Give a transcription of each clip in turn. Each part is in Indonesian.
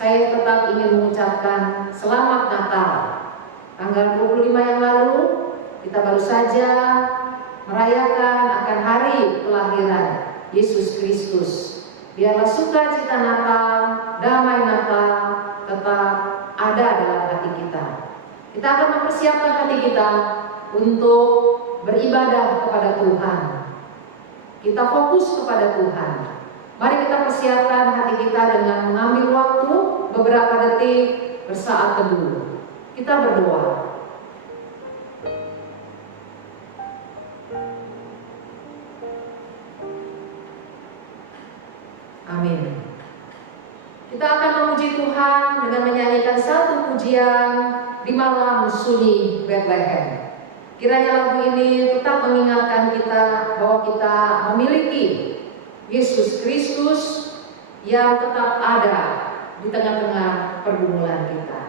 saya tetap ingin mengucapkan selamat Natal. Tanggal 25 yang lalu kita baru saja merayakan akan hari kelahiran Yesus Kristus. Biarlah sukacita Natal, damai Natal tetap ada dalam hati kita. Kita akan mempersiapkan hati kita untuk beribadah kepada Tuhan. Kita fokus kepada Tuhan. Mari kita persiapkan hati kita dengan mengambil waktu beberapa detik bersaat teduh. Kita berdoa. Amin. Kita akan memuji Tuhan dengan menyanyikan satu pujian di malam sunyi Bethlehem. Kiranya lagu ini tetap mengingatkan kita bahwa kita memiliki Yesus Kristus yang tetap ada di tengah-tengah pergumulan kita.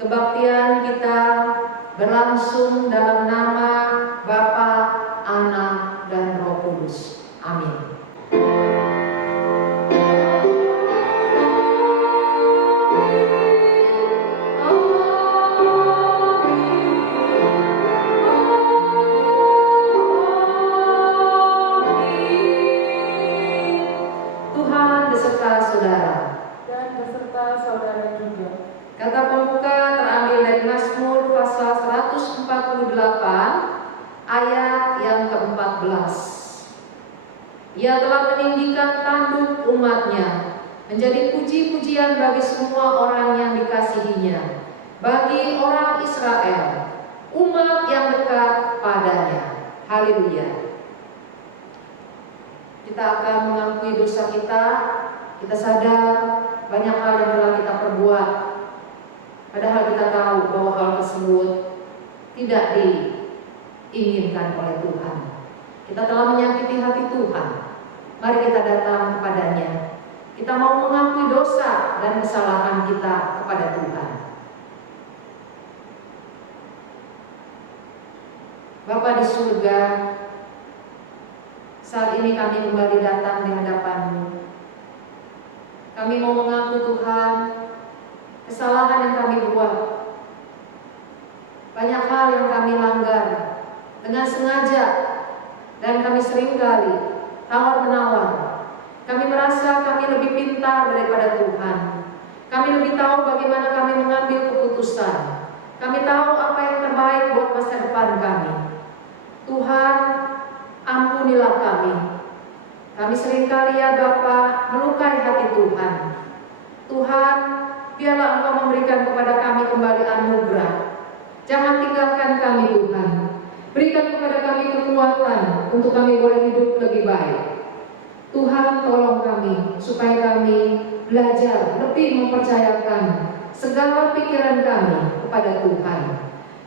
Kebaktian kita berlangsung dalam nama Bapa, Anak, dan Roh Kudus. Amin. Tuhan beserta saudara. Dan beserta saudara juga. Kata pembuka terambil dari Mazmur pasal 148 ayat yang ke-14. Ia telah meninggikan tanduk umatnya, menjadi puji-pujian bagi semua orang yang dikasihinya, bagi orang Israel, umat yang dekat padanya. Haleluya. Kita akan mengakui dosa kita. Kita sadar banyak hal yang telah kita perbuat, padahal kita tahu bahwa hal tersebut tidak diinginkan oleh Tuhan. Kita telah menyakiti hati Tuhan. Mari kita datang kepadanya. Kita mau mengakui dosa dan kesalahan kita kepada Tuhan. Bapa di surga, saat ini kami kembali datang di hadapan-Mu. Kami mau mengaku Tuhan, kesalahan yang kami buat, banyak hal yang kami langgar dengan sengaja, dan kami seringkali tawar-menawar. Kami merasa kami lebih pintar daripada Tuhan. Kami lebih tahu bagaimana kami mengambil keputusan. Kami tahu apa yang terbaik buat masa depan kami. Tuhan, ampunilah kami. Kami seringkali ya Bapa melukai hati Tuhan. Tuhan, biarlah Engkau memberikan kepada kami kembali anugerah. Jangan tinggalkan kami Tuhan. Berikan kepada kami kekuatan untuk kami boleh hidup lebih baik. Tuhan, tolong kami supaya kami belajar lebih mempercayakan segala pikiran kami kepada Tuhan.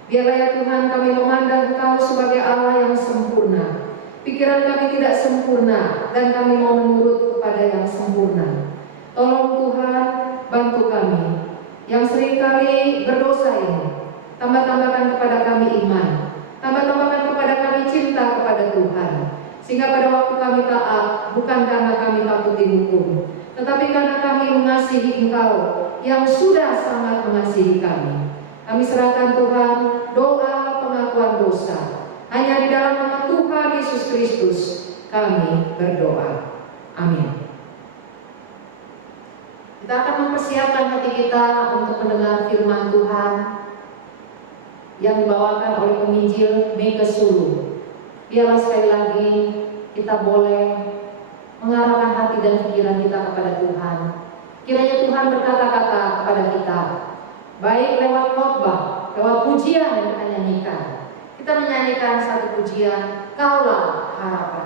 Biarlah ya Tuhan kami memandang Engkau sebagai Allah yang sempurna. Pikiran kami tidak sempurna dan kami mau menurut kepada yang sempurna. Tolong Tuhan, bantu kami yang seringkali berdosa ini. Tambah-tambahkan kepada kami iman. Tambah-tambahkan kepada kami cinta kepada Tuhan. Sehingga pada waktu kami taat, bukan karena kami takut dihukum, tetapi karena kami mengasihi Engkau yang sudah sangat mengasihi kami. Kami serahkan Tuhan doa pengakuan dosa. Hanya di dalam nama Tuhan Yesus Kristus kami berdoa. Amin. Kita akan mempersiapkan hati kita untuk mendengar firman Tuhan yang dibawakan oleh penginjil Mega Sulu. Biarlah sekali lagi kita boleh mengarahkan hati dan pikiran kita kepada Tuhan. Kiranya Tuhan berkata-kata kepada kita, baik lewat khotbah, lewat pujian yang kita nyanyikan. Kita menyanyikan satu pujian, Kaulah Harapan.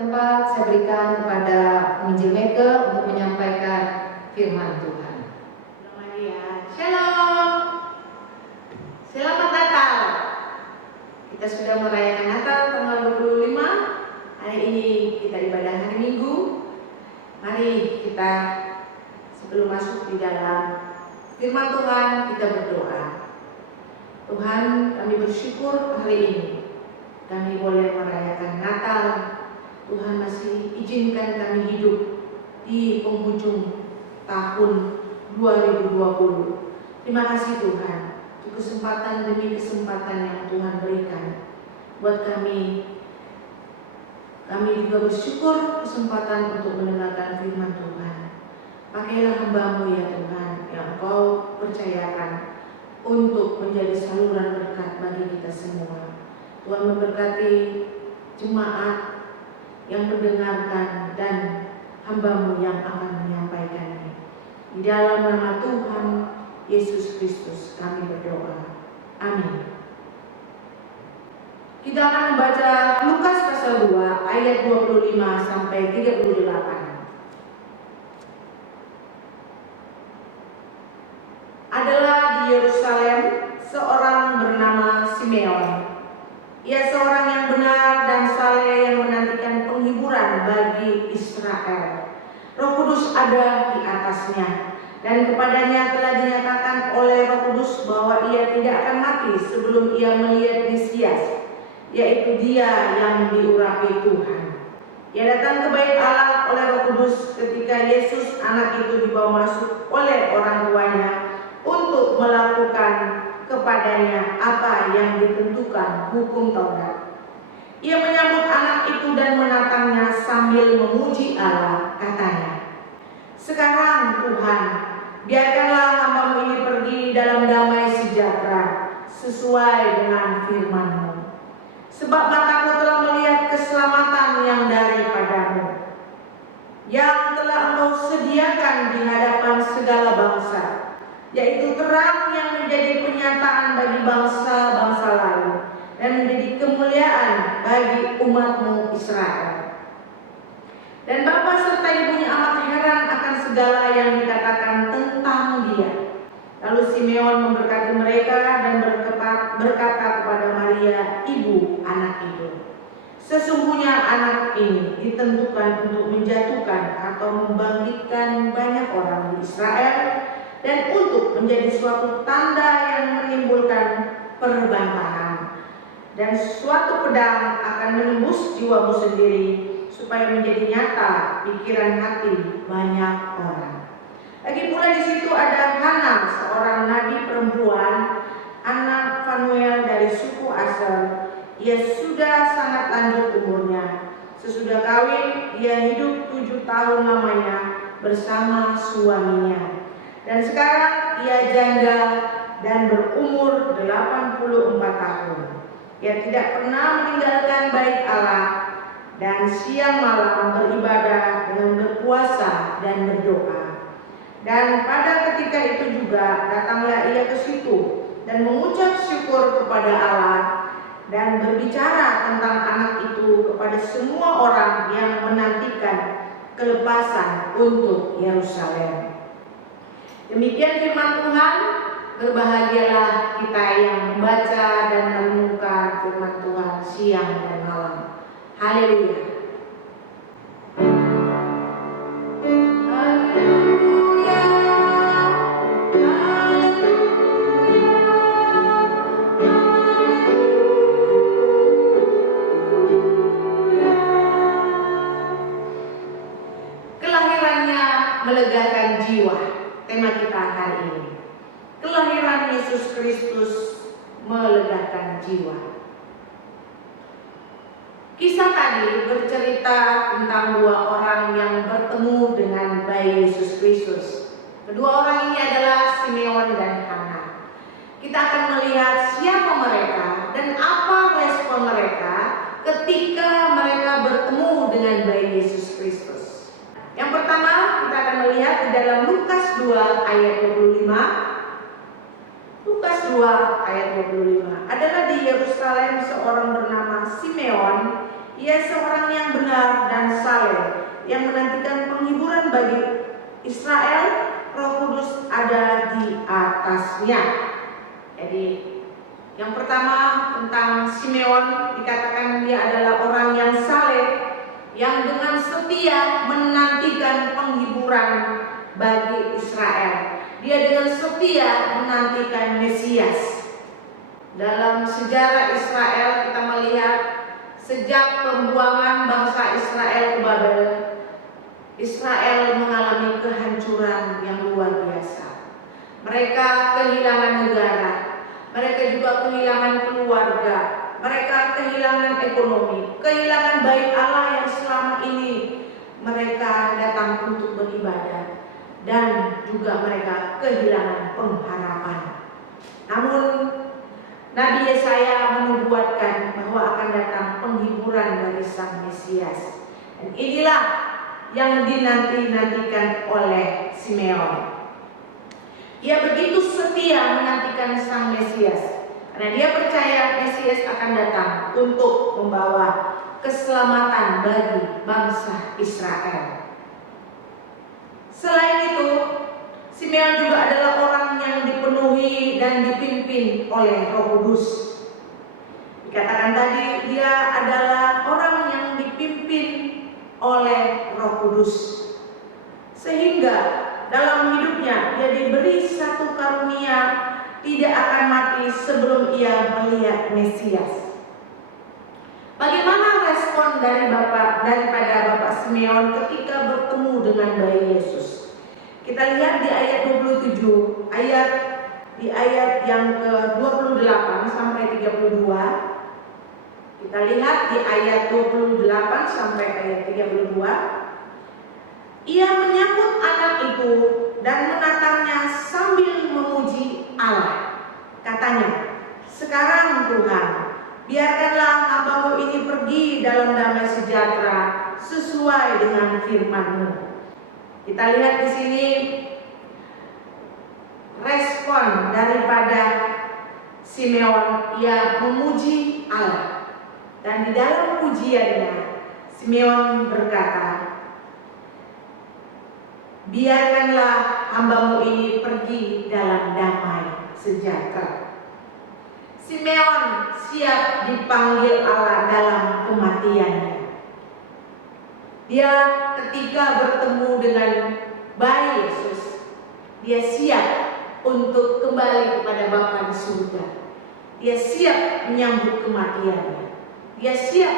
tempat saya berikan kepada penginjil Meke untuk menyampaikan firman Tuhan. Shalom. Selamat Natal. Kita sudah merayakan Natal tanggal 25. Hari ini kita ibadah hari Minggu. Mari kita sebelum masuk di dalam firman Tuhan kita berdoa. Tuhan, kami bersyukur hari ini kami boleh merayakan Natal. Tuhan masih izinkan kami hidup di penghujung tahun 2020. Terima kasih Tuhan untuk kesempatan demi kesempatan yang Tuhan berikan buat kami. Kami juga bersyukur kesempatan untuk mendengarkan firman Tuhan. Pakailah hamba-Mu ya Tuhan yang Engkau percayakan untuk menjadi saluran berkat bagi kita semua. Tuhan memberkati jemaat yang mendengarkan dan hamba-Mu yang akan menyampaikannya. Di dalam nama Tuhan Yesus Kristus kami berdoa. Amin. Kita akan membaca Lukas pasal 2 ayat 25 sampai 38. Adalah di Yerusalem seorang bernama Simeon. Ia seorang yang benar dan saleh yang menantikan penghiburan bagi Israel. Roh Kudus ada di atasnya, dan kepadanya telah dinyatakan oleh Roh Kudus bahwa ia tidak akan mati sebelum ia melihat Mesias, yaitu Dia yang diurapi Tuhan. Ia datang ke bait Allah oleh Roh Kudus ketika Yesus anak itu dibawa masuk oleh orang tuanya untuk melakukan kepadanya apa yang ditentukan hukum Taurat. Ia menyambut anak itu dan menatangnya sambil memuji Allah, katanya, "Sekarang Tuhan, biarkanlah hamba-Mu ini pergi dalam damai sejahtera sesuai dengan firman-Mu. Sebab mataku telah melihat keselamatan yang daripada-Mu, yang telah Engkau sediakan di hadapan segala bangsa, yaitu terang yang menjadi penyataan bagi bangsa-bangsa lain dan menjadi kemuliaan bagi umat-Mu Israel." Dan bapa serta ibunya amat heran akan segala yang dikatakan tentang Dia. Lalu Simeon memberkati mereka dan berkata kepada Maria, ibu anak itu, "Sesungguhnya anak ini ditentukan untuk menjatuhkan atau membangkitkan banyak orang di Israel, dan untuk menjadi suatu tanda yang menimbulkan perbantahan. Dan suatu pedang akan menembus jiwamu sendiri, supaya menjadi nyata pikiran hati banyak orang." Lagi pula di situ ada Hana, seorang nabi perempuan, anak Fanuel dari suku Aser. Ia sudah sangat lanjut umurnya. Sesudah kawin, ia hidup 7 tahun lamanya bersama suaminya. Dan sekarang ia janda dan berumur 84 tahun. Ia tidak pernah meninggalkan bait Allah dan siang malam beribadah dengan berpuasa dan berdoa. Dan pada ketika itu juga datanglah ia ke situ dan mengucap syukur kepada Allah dan berbicara tentang anak itu kepada semua orang yang menantikan kelepasan untuk Yerusalem. Demikian firman Tuhan. Berbahagialah kita yang membaca dan merenungkan firman Tuhan siang dan malam. Haleluya. Kelahirannya melegakan jiwa. Tema kita hari ini. Kelahiran Yesus Kristus melegakan jiwa. Kisah tadi bercerita tentang 2 orang yang bertemu dengan bayi Yesus Kristus. Kedua orang ini adalah Simeon dan Hana. Kita akan melihat siapa mereka dan apa respon mereka ketika mereka bertemu dengan bayi Yesus Kristus. Yang pertama kita akan melihat di dalam Lukas 2 ayat 25. Lukas 2 ayat 25. Adalah di Yerusalem seorang bernama Simeon. Ia seorang yang benar dan saleh, yang menantikan penghiburan bagi Israel. Roh Kudus ada di atasnya. Jadi yang pertama tentang Simeon, dikatakan dia adalah orang yang saleh, yang dengan setia menantikan penghiburan bagi Israel. Dia dengan setia menantikan Mesias. Dalam sejarah Israel kita melihat sejak pembuangan bangsa Israel ke Babel, Israel mengalami kehancuran yang luar biasa. Mereka kehilangan negara, mereka juga kehilangan keluarga, mereka kehilangan ekonomi, kehilangan bait Allah yang selama ini mereka datang untuk beribadah, dan juga mereka kehilangan pengharapan. Namun Nabi Yesaya menubuatkan bahwa akan datang penghiburan dari Sang Mesias, dan inilah yang dinanti-nantikan oleh Simeon. Ia begitu setia menantikan Sang Mesias karena dia percaya Mesias akan datang untuk membawa keselamatan bagi bangsa Israel. Selain itu, Simeon juga adalah orang yang dipenuhi dan dipimpin oleh Roh Kudus. Dikatakan tadi dia adalah orang yang dipimpin oleh Roh Kudus, sehingga dalam hidupnya dia diberi satu karunia tidak akan mati sebelum ia melihat Mesias. Bagaimana respon daripada Bapak Simeon ketika bertemu dengan bayi Yesus? Kita lihat di ayat 27, di ayat yang ke-28 sampai 32. Kita lihat di ayat 28 sampai ayat 32. Ia menyambut anak itu dan menatangnya sambil memuji Allah. Katanya, "Sekarang Tuhan, biarkanlah hamba-Mu ini pergi dalam damai sejahtera sesuai dengan firman-Mu." Kita lihat di sini respon daripada Simeon, ia memuji Allah. Dan di dalam pujiannya, Simeon berkata, "Biarkanlah hamba-Mu ini pergi dalam damai sejahtera." Simeon siap dipanggil Allah dalam kematiannya. Dia ketika bertemu dengan bayi Yesus, dia siap untuk kembali kepada Bapa di surga. Dia siap menyambut kematiannya. Dia siap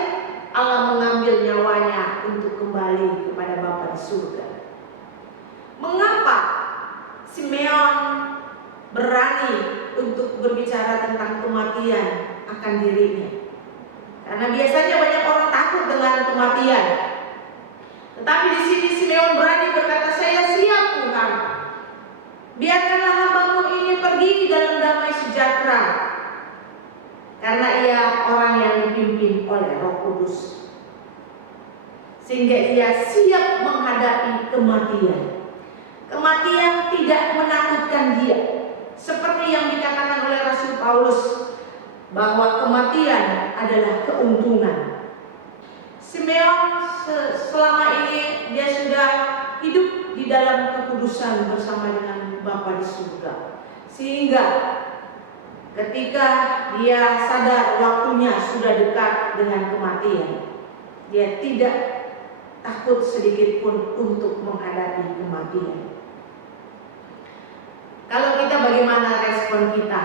Allah mengambil nyawanya untuk kembali kepada Bapa di surga. Mengapa Simeon berani untuk berbicara tentang kematian akan dirinya? Karena biasanya banyak orang takut dengan kematian. Tetapi di sini Simeon berani berkata, "Saya siap Tuhan. Biarkanlah hamba-Mu ini pergi dalam damai sejahtera." Karena ia orang yang dipimpin oleh Roh Kudus, sehingga ia siap menghadapi kematian. Kematian tidak menakutkan dia, seperti yang dikatakan oleh Rasul Paulus bahwa kematian adalah keuntungan. Simeon selama ini dia sudah hidup di dalam kekudusan bersama dengan Bapa di surga, sehingga ketika dia sadar waktunya sudah dekat dengan kematian, dia tidak takut sedikit pun untuk menghadapi kematian. Kalau kita, bagaimana respon kita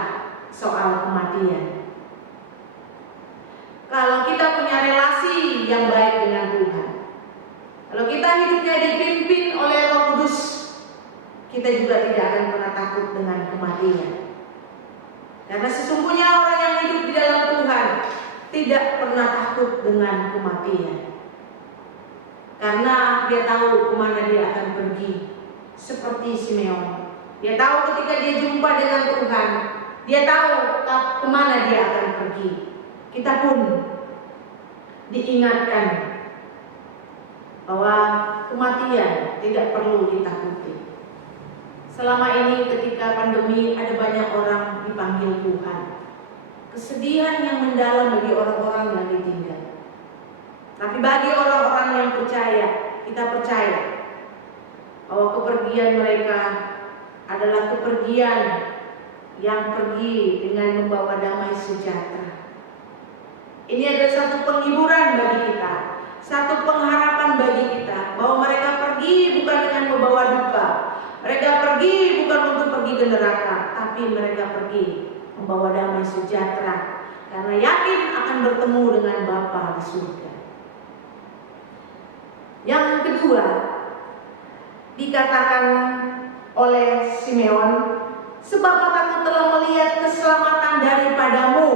soal kematian? Kalau kita punya relasi yang baik dengan Tuhan, kalau kita hidupnya dipimpin oleh Roh Kudus, kita juga tidak akan pernah takut dengan kematian. Karena sesungguhnya orang yang hidup di dalam Tuhan tidak pernah takut dengan kematian. Karena dia tahu kemana dia akan pergi. Seperti Simeon, dia tahu ketika dia jumpa dengan Tuhan, dia tahu kemana dia akan pergi. Kita pun diingatkan bahwa kematian tidak perlu ditakuti. Selama ini ketika pandemi ada banyak orang dipanggil Tuhan. Kesedihan yang mendalam bagi orang-orang yang ditinggal. Tapi bagi orang-orang yang percaya, kita percaya bahwa kepergian mereka adalah kepergian yang pergi dengan membawa damai sejahtera. Ini adalah satu penghiburan bagi kita, satu pengharapan bagi kita bahwa mereka pergi bukan dengan membawa duka. Mereka pergi bukan untuk pergi ke neraka, tapi mereka pergi membawa damai sejahtera karena yakin akan bertemu dengan Bapa di surga. Yang kedua, dikatakan oleh Simeon, sebab mataku telah melihat keselamatan daripadamu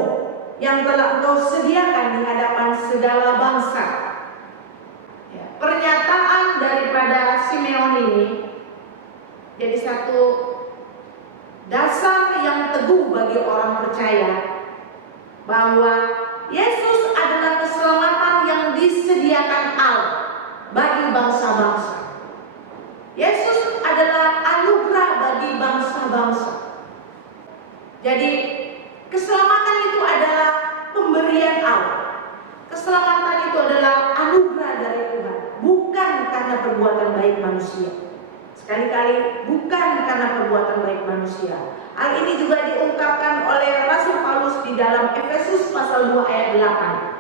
yang telah engkau sediakan di hadapan segala bangsa. Ya, pernyataan daripada Simeon ini jadi satu dasar yang teguh bagi orang percaya bahwa Yesus adalah keselamatan yang disediakan Allah bagi bangsa-bangsa. Yesus adalah anugerah bagi bangsa-bangsa. Jadi keselamatan itu adalah pemberian Allah. Keselamatan itu adalah anugerah dari Tuhan, bukan karena perbuatan baik manusia. Sekali-kali bukan karena perbuatan baik manusia. Hal ini juga diungkapkan oleh Rasul Paulus di dalam Efesus pasal 2 ayat 8.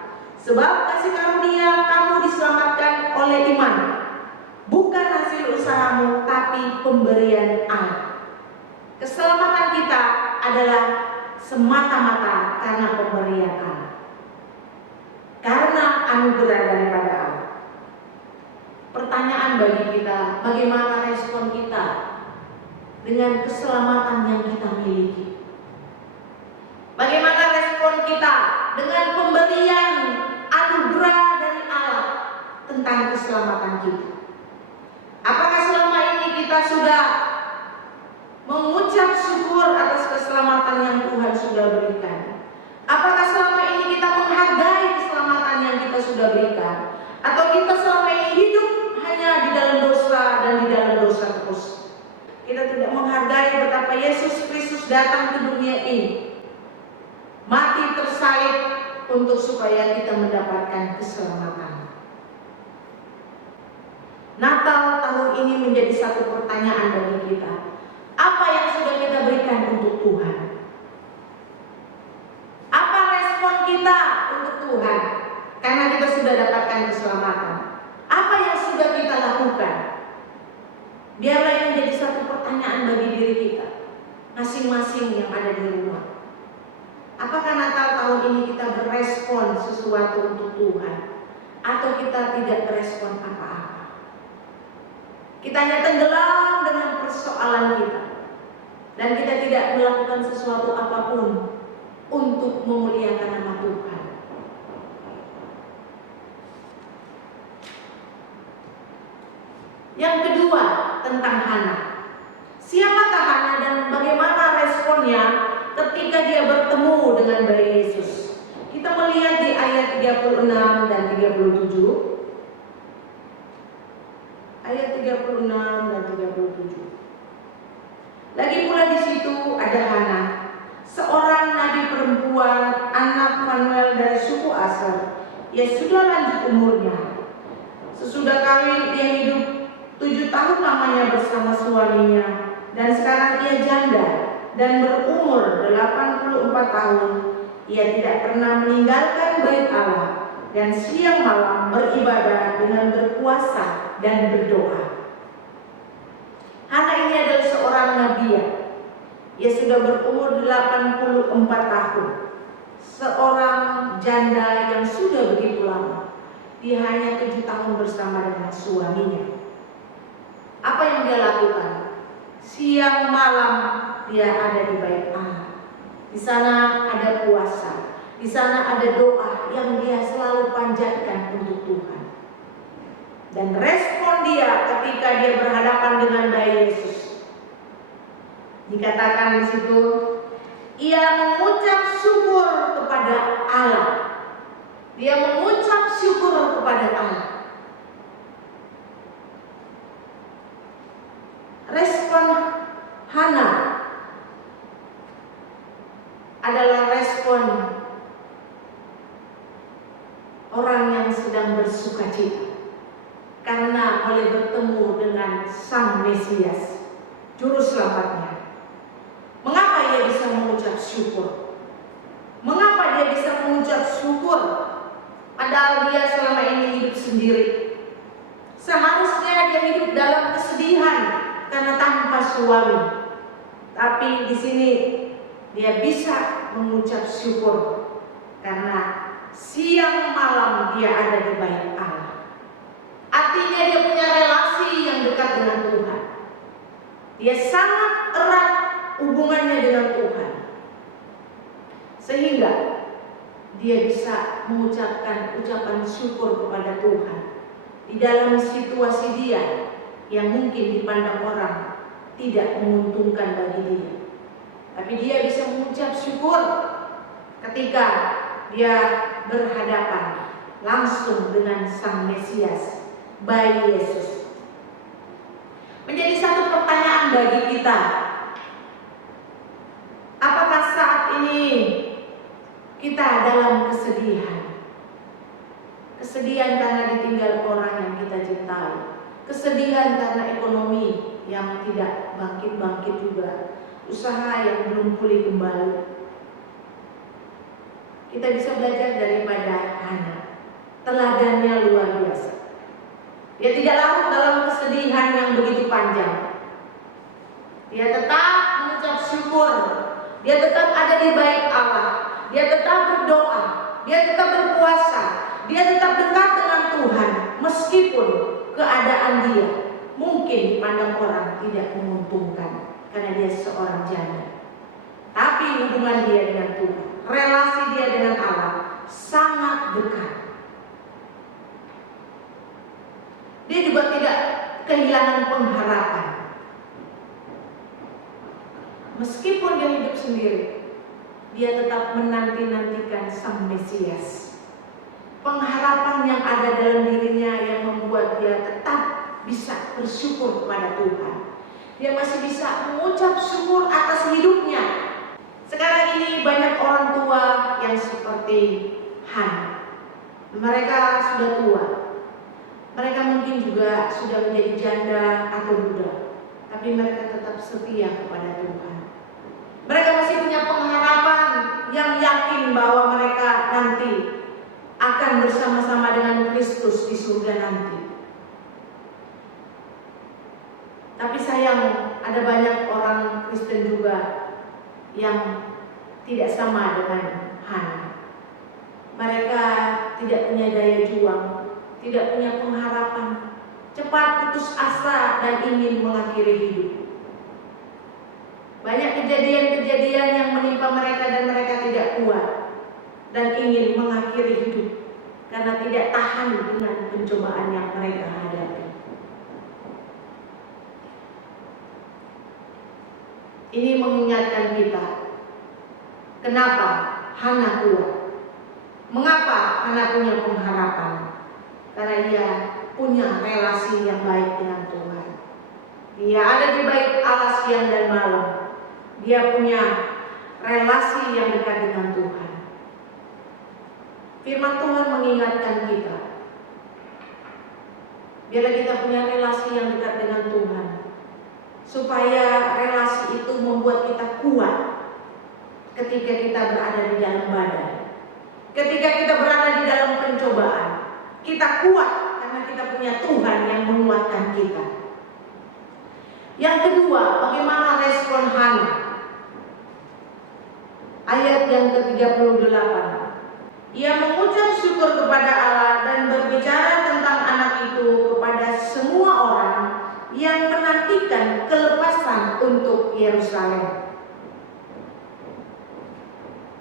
Sebab kasih karunia kamu diselamatkan oleh iman, bukan hasil usahamu, tapi pemberian Allah. Keselamatan kita adalah semata-mata karena pemberian Allah, karena anugerah daripada Allah. Pertanyaan bagi kita, bagaimana respon kita dengan keselamatan yang kita miliki? Bagaimana respon kita dengan pemberian anugerah dari Allah tentang keselamatan kita? Apakah selama ini kita sudah mengucap syukur atas keselamatan yang Tuhan sudah berikan? Apakah selama ini kita menghargai keselamatan yang kita sudah berikan? Atau kita selama ini hidup hanya di dalam dosa dan di dalam dosa terus? Kita tidak menghargai betapa Yesus Kristus datang ke dunia ini, mati tersalib untuk supaya kita mendapatkan keselamatan. Natal tahun ini menjadi satu pertanyaan bagi kita. Apa yang sudah kita berikan untuk Tuhan? Apa respon kita untuk Tuhan karena kita sudah dapatkan keselamatan? Apa yang sudah kita lakukan? Biarlah yang menjadi satu pertanyaan bagi diri kita masing-masing yang ada di rumah. Apakah Natal tahun ini kita berespon sesuatu untuk Tuhan, atau kita tidak berespon apa-apa? Kita hanya tenggelam dengan persoalan kita, dan kita tidak melakukan sesuatu apapun untuk memuliakan nama Tuhan. Yang kedua, tentang Hana. Siapakah Hana dan bagaimana responnya ketika dia bertemu dengan bayi Yesus? Kita melihat di ayat 36 dan 37. Ayat 36 dan 37. Lagi pula di situ ada Hana, seorang nabi perempuan, anak Fanuel dari suku Aser. Ia sudah lanjut umurnya. Sesudah kawin ia hidup 7 tahun lamanya bersama suaminya, dan sekarang ia janda dan berumur 84 tahun. Ia tidak pernah meninggalkan bait Allah dan siang malam beribadah dengan berpuasa dan berdoa. Hana ini adalah seorang nabiya. Ia sudah berumur 84 tahun. Seorang janda yang sudah begitu lama. Dia hanya 7 tahun bersama dengan suaminya. Apa yang dia lakukan? Siang malam dia ada di bait Allah. Di sana ada puasa, di sana ada doa yang dia selalu panjatkan untuk Tuhan. Dan respon dia ketika dia berhadapan dengan bayi Yesus, dikatakan di situ, ia mengucap syukur kepada Allah. Dia mengucap syukur kepada Allah. Respon Hana adalah respon orang yang sedang bersyukur karena boleh bertemu dengan Sang Mesias, Juru Selamatnya. Mengapa ia bisa mengucap syukur? Mengapa dia bisa mengucap syukur? Padahal dia selama ini hidup sendiri. Seharusnya dia hidup dalam kesedihan karena tanpa suami. Tapi di sini dia bisa mengucap syukur karena siang malam dia ada di bait Allah. Artinya dia punya relasi yang dekat dengan Tuhan. Dia sangat erat hubungannya dengan Tuhan. Sehingga dia bisa mengucapkan ucapan syukur kepada Tuhan di dalam situasi dia yang mungkin dipandang orang tidak menguntungkan bagi dia. Tapi dia bisa mengucap syukur ketika dia berhadapan langsung dengan Sang Mesias, bayi Yesus. Menjadi satu pertanyaan bagi kita. Apakah saat ini kita dalam kesedihan? Kesedihan karena ditinggal orang yang kita cintai. Kesedihan karena ekonomi yang tidak bangkit-bangkit juga. Usaha yang belum pulih kembali. Kita bisa belajar daripada Hana. Teladannya luar biasa. Dia tidak larut dalam kesedihan yang begitu panjang. Dia tetap mengucap syukur. Dia tetap ada di bait Allah. Dia tetap berdoa. Dia tetap berpuasa. Dia tetap dekat dengan Tuhan. Meskipun keadaan dia mungkin dipandang orang tidak menguntungkan karena dia seorang janda. Tapi hubungan dia dengan Tuhan, relasi dia dengan Allah sangat dekat. Dia juga tidak kehilangan pengharapan. Meskipun dia hidup sendiri, dia tetap menanti-nantikan Sang Mesias. Pengharapan yang ada dalam dirinya yang membuat dia tetap bisa bersyukur kepada Tuhan. Dia masih bisa mengucap syukur atas hidupnya. Sekarang ini banyak orang tua yang seperti Hana. Mereka sudah tua. Mereka mungkin juga sudah menjadi janda atau duda. Tapi mereka tetap setia kepada Tuhan. Mereka masih punya pengharapan yang yakin bahwa mereka nanti akan bersama-sama dengan Kristus di surga nanti. Tapi sayang, ada banyak orang Kristen juga yang tidak sama dengan Hana. Mereka tidak punya daya juang, tidak punya pengharapan, cepat putus asa dan ingin mengakhiri hidup. Banyak kejadian-kejadian yang menimpa mereka dan mereka tidak kuat dan ingin mengakhiri hidup karena tidak tahan dengan pencobaan yang mereka hadapi. Ini mengingatkan kita, kenapa Hana kuat? Mengapa Hana punya pengharapan? Karena dia punya relasi yang baik dengan Tuhan. Dia ada di bait Allah siang dan malam. Dia punya relasi yang dekat dengan Tuhan. Firman Tuhan mengingatkan kita, biarlah kita punya relasi yang dekat dengan Tuhan, supaya relasi itu membuat kita kuat ketika kita berada di dalam badai, ketika kita berada di dalam pencobaan. Kita kuat karena kita punya Tuhan yang menguatkan kita. Yang kedua, bagaimana respon Hana? Ayat yang ke-38. Ia mengucap syukur kepada Allah dan berbicara tentang anak itu kepada semua orang yang menantikan kelepasan untuk Yerusalem.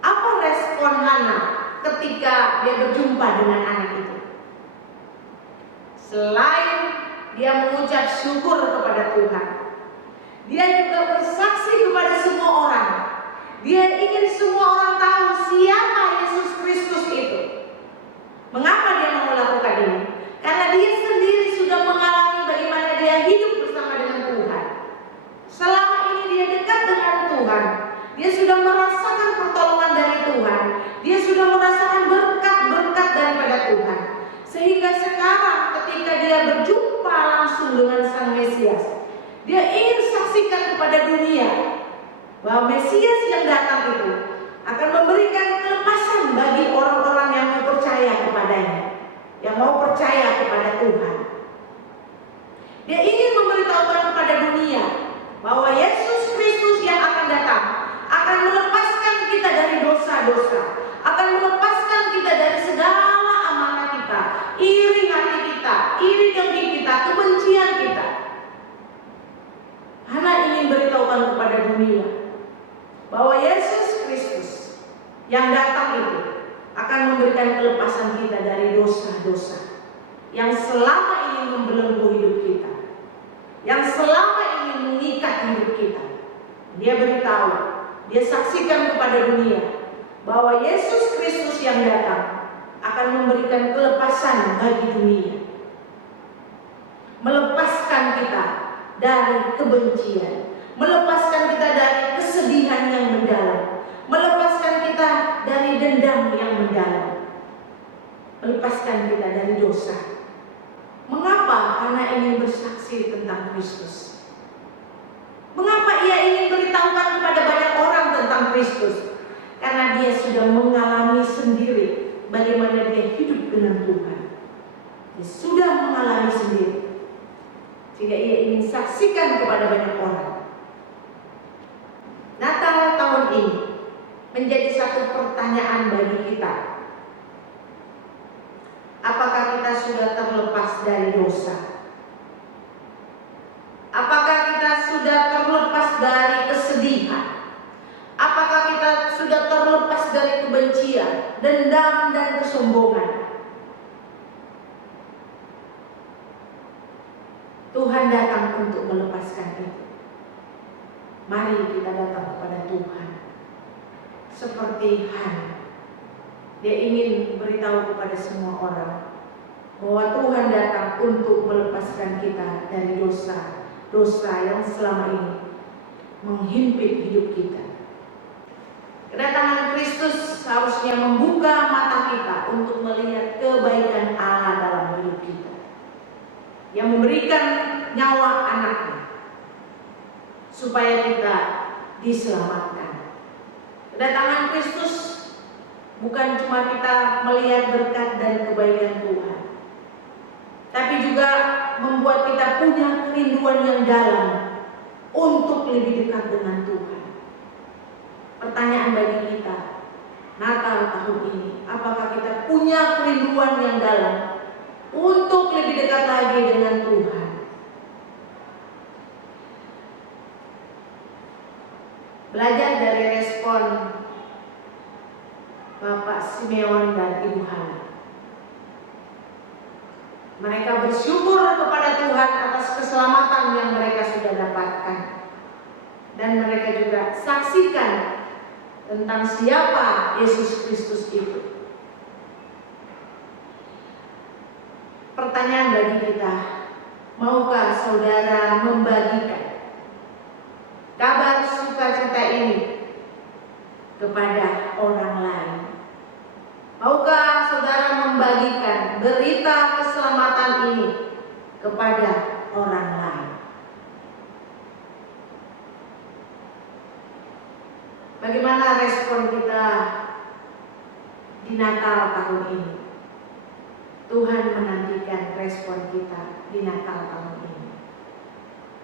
Apa respon Hana ketika dia berjumpa dengan anak itu? Selain dia mengucap syukur kepada Tuhan, dia juga bersaksi kepada semua orang. Dia ingin semua orang tahu siapa Yesus Kristus itu. Mengapa dia mau melakukan ini? Karena dia sendiri sudah mengalami bagaimana dia hidup bersama dengan Tuhan. Selama ini dia dekat dengan Tuhan. Dia sudah merasakan pertolongan dari Tuhan. Dia sudah merasakan berkat-berkat daripada Tuhan. Sehingga sekarang ketika dia dia berjumpa langsung dengan Sang Mesias. Dia ingin saksikan kepada dunia bahwa Mesias yang datang itu akan memberikan kelepasan bagi orang-orang yang mau percaya kepadanya, yang mau percaya kepada Tuhan. Dia ingin memberitahukan kepada dunia bahwa Yesus Kristus yang akan datang akan melepaskan kita dari dosa-dosa, akan melepaskan kita dari segala amarah kita, iri hati kita, iri dengki kita, kebencian kita. Hana ingin beritahukan kepada dunia bahwa Yesus Kristus yang datang itu akan memberikan kelepasan kita dari dosa-dosa yang selama ini membelenggu hidup kita, yang selama ini mengikat hidup kita. Dia beritahu, dia saksikan kepada dunia bahwa Yesus Kristus yang datang akan memberikan kelepasan bagi dunia, melepaskan kita dari kebencian, melepaskan kita dari kesedihan yang mendalam, melepaskan kita dari dendam yang mendalam, melepaskan kita dari dosa. Mengapa Hana ingin bersaksi tentang Kristus? Mengapa ia ingin beritahukan kepada banyak orang tentang Kristus? Karena dia sudah mengalami sendiri bagaimana dia hidup dengan Tuhan. Dia sudah mengalami sendiri, sehingga ia ingin saksikan kepada banyak orang. Natal tahun ini menjadi satu pertanyaan bagi kita. Apakah kita sudah terlepas dari dosa? Apakah kita sudah terlepas dari kesedihan? Apakah kita sudah terlepas dari kebencian, dendam, dan kesombongan? Tuhan datang untuk melepaskan itu. Mari kita datang kepada Tuhan seperti Hana. Dia ingin beritahu kepada semua orang bahwa Tuhan datang untuk melepaskan kita dari dosa yang selama ini menghimpit hidup kita. Kedatangan Kristus seharusnya membuka mata kita untuk melihat kebaikan Allah dalam hidup kita, yang memberikan nyawa anaknya supaya kita diselamatkan. Kedatangan Kristus bukan cuma kita melihat berkat dan kebaikan Tuhan, tapi juga membuat kita punya kerinduan yang dalam untuk lebih dekat dengan Tuhan. Pertanyaan bagi kita, Natal tahun ini, apakah kita punya kerinduan yang dalam untuk lebih dekat lagi dengan Tuhan? Belajar dari respon Bapak Simeon dan Ibu Hana. Mereka bersyukur kepada Tuhan atas keselamatan yang mereka sudah dapatkan, dan mereka juga saksikan tentang siapa Yesus Kristus itu. Pertanyaan bagi kita, maukah saudara membagikan kabar sukacita ini kepada orang lain? Maukah saudara membagikan berita keselamatan ini kepada orang lain? Bagaimana respon kita di Natal tahun ini? Tuhan menantikan respon kita di Natal tahun ini.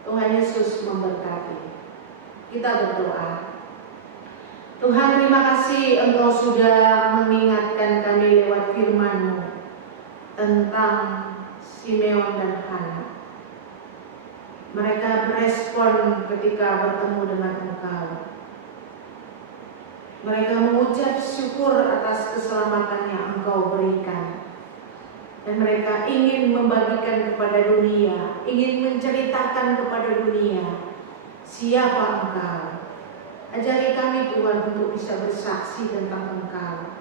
Tuhan Yesus memberkati. Kita berdoa. Tuhan, terima kasih Engkau sudah mengingatkan kami lewat firman-Mu tentang Simeon dan Hana. Mereka berespon ketika bertemu dengan Engkau. Mereka mengucap syukur atas keselamatan yang Engkau berikan. Dan mereka ingin membagikan kepada dunia, ingin menceritakan kepada dunia siapa Engkau. Ajari kami Tuhan untuk bisa bersaksi tentang Engkau.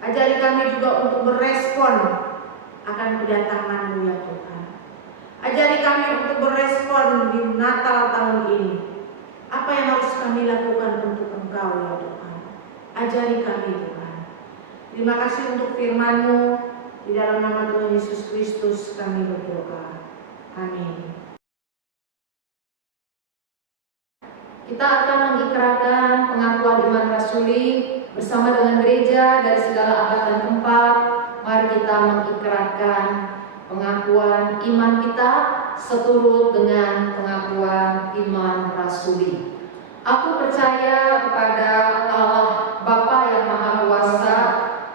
Ajari kami juga untuk berespon akan kedatangan-Mu ya Tuhan. Ajari kami untuk berespon di Natal tahun ini. Apa yang harus kami lakukan untuk Engkau ya Tuhan. Ajari kami Tuhan. Terima kasih untuk firman-Mu. Di dalam nama Tuhan Yesus Kristus kami berdoa. Amin. Kita akan mengikrarkan pengakuan iman rasuli bersama dengan gereja dari segala abad dan tempat. Mari kita mengikrarkan pengakuan iman kita seturut dengan pengakuan iman rasuli. Aku percaya kepada Allah Bapa yang Maha Kuasa,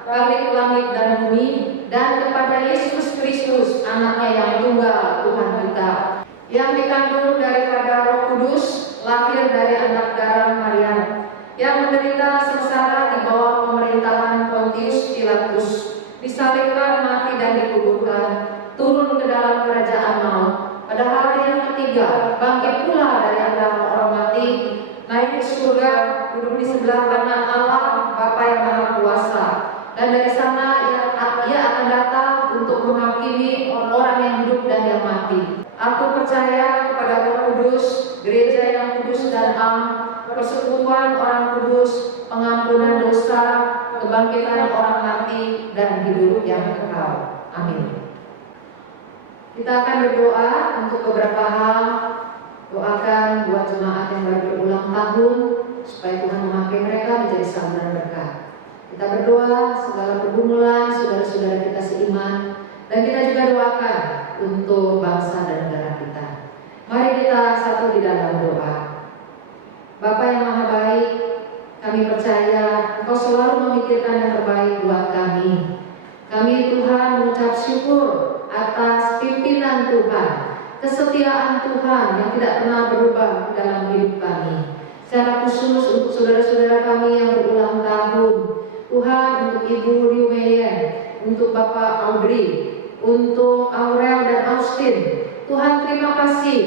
Khalik langit dan bumi, dan kepada Yesus Kristus, Anaknya yang tunggal, Tuhan kita, yang dikandung daripada Roh Kudus, lahir dari anak darah Maria, yang menderita sengsara di bawah pemerintahan Pontius Pilatus, disalibkan, mati dan dikuburkan, turun ke dalam kerajaan maut, pada hari yang ketiga bangkit pula dari antara orang mati, naik ke surga, duduk di sebelah kanan Allah Bapa yang Maha Kuasa, dan dari sana ia akan datang untuk menghakimi orang yang hidup dan yang mati. Aku percaya kepada Roh Kudus, gereja yang kudus dan am, persekutuan orang kudus, pengampunan dosa, kebangkitan orang mati, dan hidup yang kekal. Amin. Kita akan berdoa untuk beberapa hal. Doakan buat jemaat yang baru berulang tahun, supaya Tuhan memakai mereka menjadi saluran berkah. Kita berdoa segala pergumulan saudara-saudara kita seiman, dan kita juga doakan untuk bangsa dan negara kita. Mari kita satu di dalam doa. Bapa yang Maha Baik, kami percaya Engkau selalu memikirkan yang terbaik buat kami. Kami Tuhan mengucap syukur atas pimpinan Tuhan, kesetiaan Tuhan yang tidak pernah berubah dalam hidup kami. Secara khusus untuk saudara-saudara kami yang berulang tahun, Tuhan, untuk Ibu Liu Meyen, untuk Bapak Audrey, untuk Aurel dan Austin, Tuhan terima kasih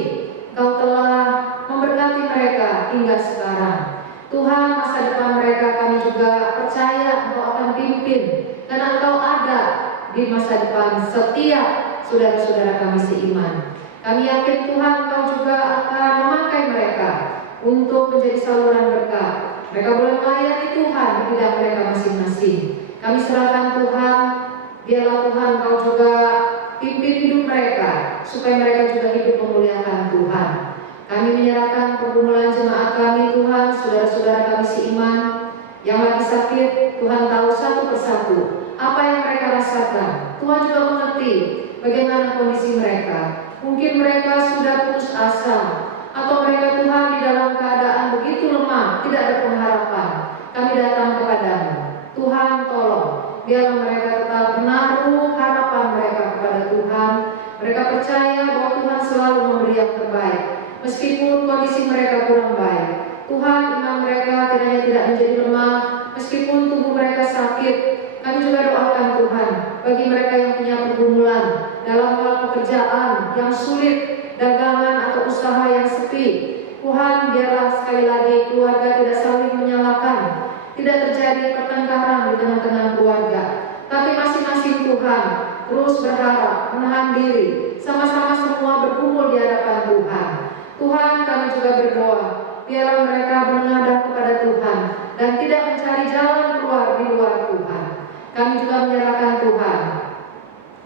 Engkau telah memberkati mereka hingga sekarang. Tuhan, masa depan mereka kami juga percaya Engkau akan pimpin, karena Engkau ada di masa depan setiap saudara-saudara kami seiman. Kami yakin Tuhan Engkau juga akan memakai mereka untuk menjadi saluran berkah. Mereka boleh melayani Tuhan di bidang mereka masing-masing. Kami serahkan Tuhan, biarlah Tuhan Engkau juga pimpin hidup mereka, supaya mereka juga hidup memuliakan Tuhan. Kami menyerahkan pergumulan jemaat kami Tuhan, saudara-saudara kami seiman yang lagi sakit. Tuhan tahu satu persatu apa yang mereka rasakan. Tuhan juga mengerti bagaimana kondisi mereka. Mungkin mereka sudah putus asa, atau mereka Tuhan di dalam keadaan begitu lemah, tidak ada pengharapan. Kami datang kepadamu. Tuhan tolong, biarlah mereka tetap menaruh harapan mereka kepada Tuhan. Mereka percaya bahwa Tuhan selalu memberi yang terbaik, meskipun kondisi mereka kurang baik. Tuhan, iman mereka kiranya tidak menjadi lemah, meskipun tubuh mereka sakit. Kami juga doakan Tuhan, bagi mereka yang punya pergumulan dalam hal pekerjaan yang sulit, dagangan atau usaha yang sepi. Tuhan, biarlah sekali lagi keluarga tidak saling menyalahkan, tidak terjadi pertengkaran di tengah-tengah keluarga, tapi masing-masing Tuhan terus berharap, menahan diri, sama-sama semua berkumpul di hadapan Tuhan. Tuhan, kami juga berdoa, biarlah mereka menengadah kepada Tuhan dan tidak mencari jalan keluar di luar Tuhan. Kami juga menyerahkan Tuhan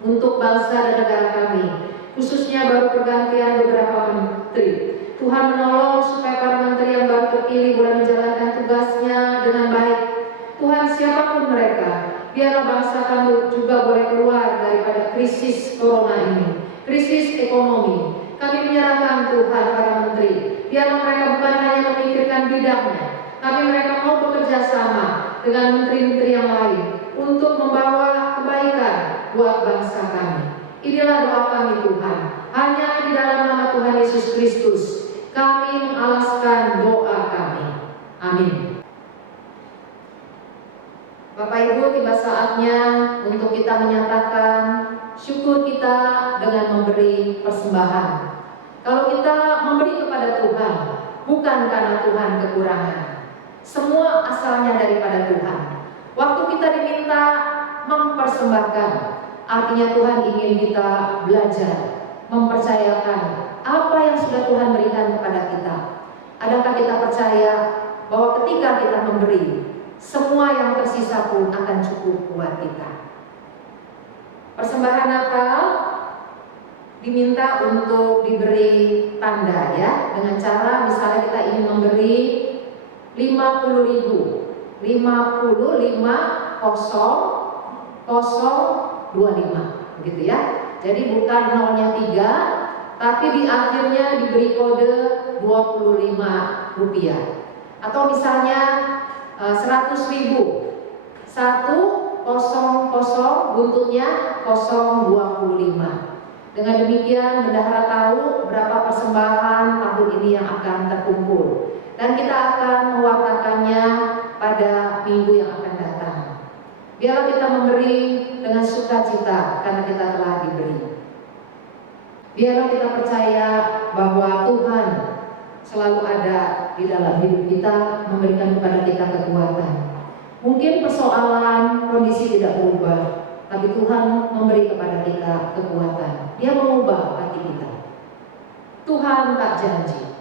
untuk bangsa dan negara kami, khususnya baru pergantian beberapa menteri. Tuhan menolong supaya para menteri yang baru terpilih boleh menjalankan tugasnya dengan baik. Tuhan, siapapun mereka, biarlah bangsa kami juga boleh keluar daripada krisis corona ini, krisis ekonomi. Kami menyerahkan Tuhan para menteri, biarlah mereka bukan hanya memikirkan bidangnya, tapi mereka mau bekerja sama dengan menteri-menteri yang lain untuk membawa kebaikan buat bangsa kami. Inilah doa kami Tuhan. Hanya di dalam nama Tuhan Yesus Kristus kami mengalaskan doa kami. Amin. Bapak Ibu, tiba saatnya untuk kita menyatakan syukur kita dengan memberi persembahan. Kalau kita memberi kepada Tuhan, bukan karena Tuhan kekurangan. Semua asalnya daripada Tuhan. Waktu kita diminta mempersembahkan, artinya Tuhan ingin kita belajar, mempercayakan apa yang sudah Tuhan berikan kepada kita. Adakah kita percaya bahwa ketika kita memberi, semua yang tersisa pun akan cukup buat kita? persembahan Natal diminta untuk diberi tanda ya, dengan cara misalnya kita ingin memberi 50.000, 50.025 begitu ya. Jadi bukan nolnya 3, tapi di akhirnya diberi kode 25 rupiah. Atau misalnya 100.000, 100 buntutnya 025. Dengan demikian bendahara tahu berapa persembahan tahun ini yang akan terkumpul, dan kita akan mewartakannya pada minggu yang akan datang. Biarlah kita memberi dengan sukacita karena kita telah diberi. Biarlah kita percaya bahwa Tuhan selalu ada di dalam hidup kita, memberikan kepada kita kekuatan. Mungkin persoalan kondisi tidak berubah, tapi Tuhan memberi kepada kita kekuatan. Dia mengubah hati kita. Tuhan tak janji.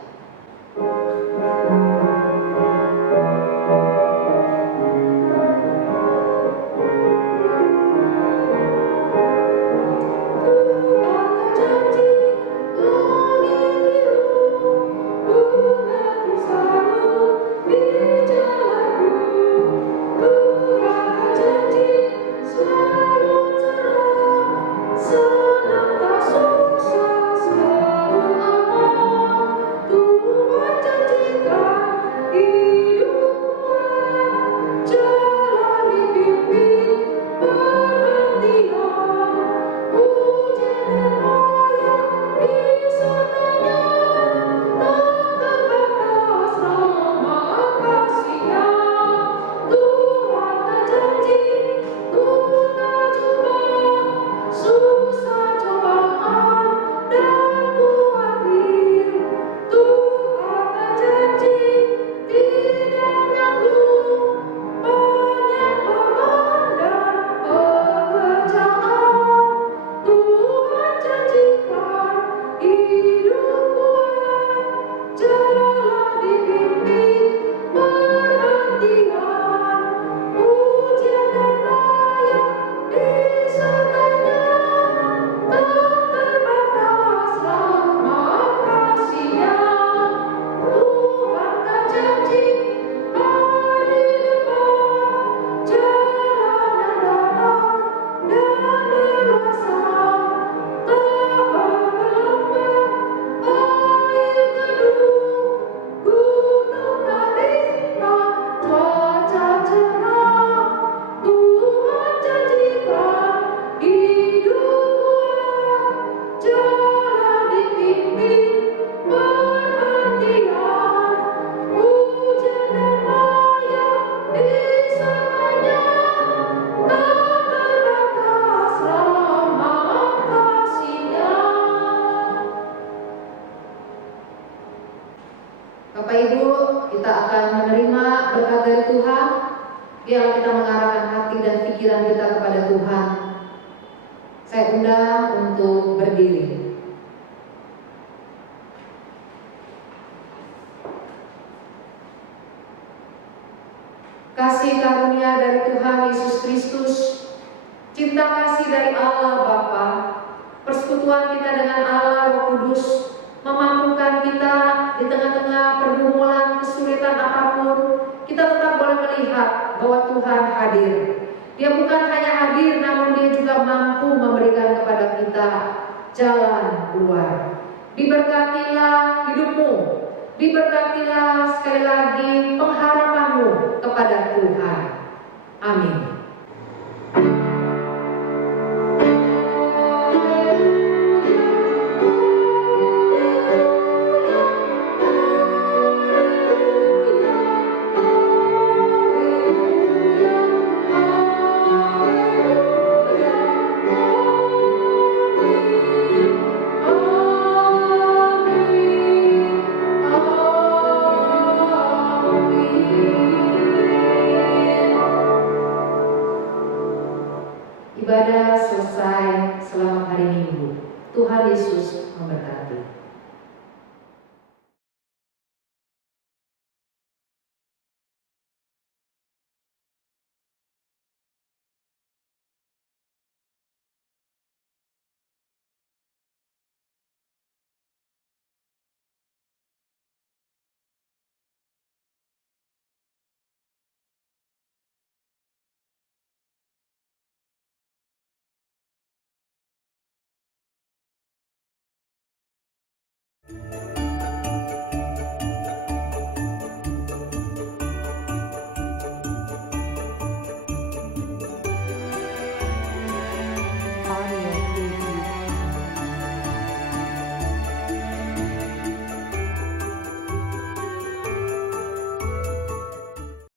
Bapak Ibu, kita akan menerima berkat dari Tuhan. Biarlah kita mengarahkan hati dan pikiran kita kepada Tuhan. Saya undang untuk berdiri. Kasih karunia dari Tuhan Yesus Kristus, cinta kasih dari Allah Bapa, persekutuan kita dengan Allah Roh Kudus, memampukan kita di tengah-tengah pergumulan kesulitan apapun, kita tetap boleh melihat bahwa Tuhan hadir. Dia bukan hanya hadir, namun Dia juga mampu memberikan kepada kita jalan keluar. Diberkatilah hidupmu, diberkatilah sekali lagi pengharapanmu kepada Tuhan. Amin. Ibadah selesai. Selamat hari Minggu. Tuhan Yesus memberkati.